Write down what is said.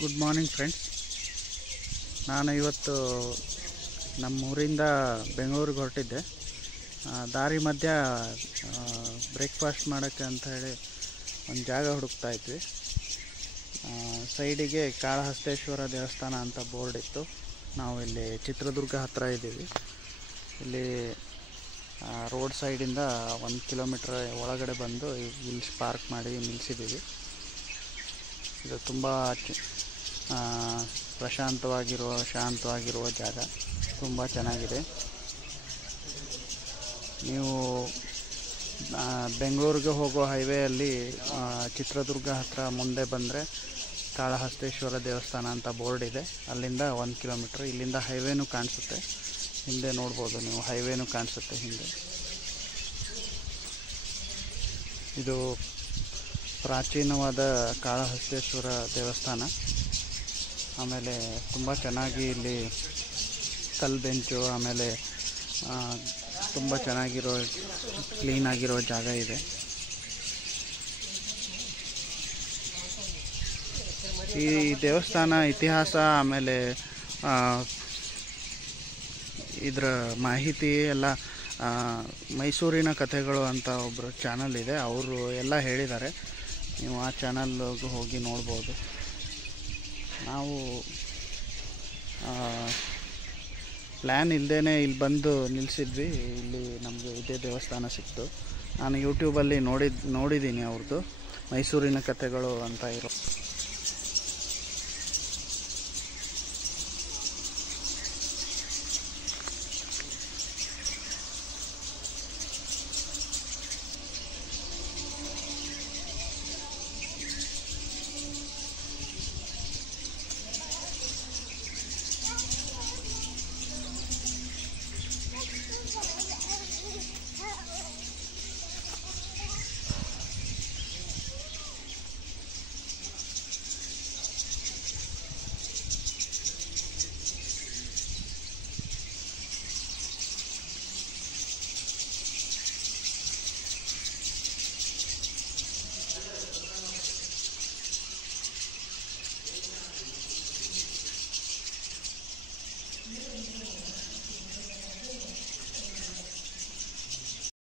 Good morning friends. ನಾನು ಇವತ್ತು ನಮ್ಮೂರಿಂದ ಬೆಂಗಳೂರಿಗೆ ಹೊರಟಿದ್ದೆ. ದಾರಿ ಮಧ್ಯ ಬ್ರೇಕ್ಫಾಸ್ಟ್ ಮಾಡೋಕ್ಕೆ ಅಂತ ಹೇಳಿ ಒಂದು ಜಾಗ ಹುಡುಕ್ತಾ ಇದ್ವಿ. ಸೈಡಿಗೆ ಕಾಳಹಸ್ತೇಶ್ವರ ದೇವಸ್ಥಾನ ಅಂತ ಬೋರ್ಡ್ ಇತ್ತು. ನಾವು ಇಲ್ಲಿ ಚಿತ್ರದುರ್ಗ ಹತ್ತಿರ ಇದ್ದೀವಿ. ಇಲ್ಲಿ ರೋಡ್ ಸೈಡಿಂದ 1 ಕಿಲೋಮೀಟ್ರ್ ಒಳಗಡೆ ಬಂದು ಇಲ್ಲಿ ಪಾರ್ಕ್ ಮಾಡಿ ನಿಲ್ಲಿಸಿದ್ದೀವಿ. ಇದು ತುಂಬ ಶಾಂತವಾಗಿರುವ ಜಾಗ, ತುಂಬ ಚೆನ್ನಾಗಿದೆ. ನೀವು ಬೆಂಗಳೂರಿಗೆ ಹೋಗೋ ಹೈವೇಯಲ್ಲಿ ಚಿತ್ರದುರ್ಗ ಹತ್ತಿರ ಮುಂದೆ ಬಂದರೆ ಕಾಳಹಸ್ತೇಶ್ವರ ದೇವಸ್ಥಾನ ಅಂತ ಬೋರ್ಡ್ ಇದೆ. ಅಲ್ಲಿಂದ 1 ಕಿಲೋಮೀಟ್ರ್. ಇಲ್ಲಿಂದ ಹೈವೇನೂ ಕಾಣಿಸುತ್ತೆ, ಹಿಂದೆ ನೋಡ್ಬೋದು ನೀವು, ಹೈವೇನೂ ಕಾಣಿಸುತ್ತೆ ಹಿಂದೆ. ಇದು ಪ್ರಾಚೀನವಾದ ಕಾಳಹಸ್ತೇಶ್ವರ ದೇವಸ್ಥಾನ. ಆಮೇಲೆ ತುಂಬ ಚೆನ್ನಾಗಿ ಇಲ್ಲಿ ಕಲ್ಲು ಬೆಂಚು, ಆಮೇಲೆ ತುಂಬ ಚೆನ್ನಾಗಿರೋ ಕ್ಲೀನಾಗಿರೋ ಜಾಗ ಇದೆ. ಈ ದೇವಸ್ಥಾನ ಇತಿಹಾಸ ಆಮೇಲೆ ಇದರ ಮಾಹಿತಿ ಎಲ್ಲ ಮೈಸೂರಿನ ಕಥೆಗಳು ಅಂತ ಒಬ್ಬರು ಚಾನಲ್ ಇದೆ, ಅವರು ಎಲ್ಲ ಹೇಳಿದ್ದಾರೆ. ನೀವು ಆ ಚಾನಲ್ಗೆ ಹೋಗಿ ನೋಡ್ಬೋದು. ನಾವು ಪ್ಲ್ಯಾನ್ ಇಲ್ಲದೇ ಇಲ್ಲಿ ಬಂದು ನಿಲ್ಲಿಸಿದ್ವಿ. ಇಲ್ಲಿ ನಮಗೆ ಇದೇ ದೇವಸ್ಥಾನ ಸಿಕ್ತು. ನಾನು ಯೂಟ್ಯೂಬಲ್ಲಿ ನೋಡಿದ್ದೀನಿ ಅವ್ರದ್ದು ಮೈಸೂರಿನ ಕಥೆಗಳು ಅಂತ ಇರೋ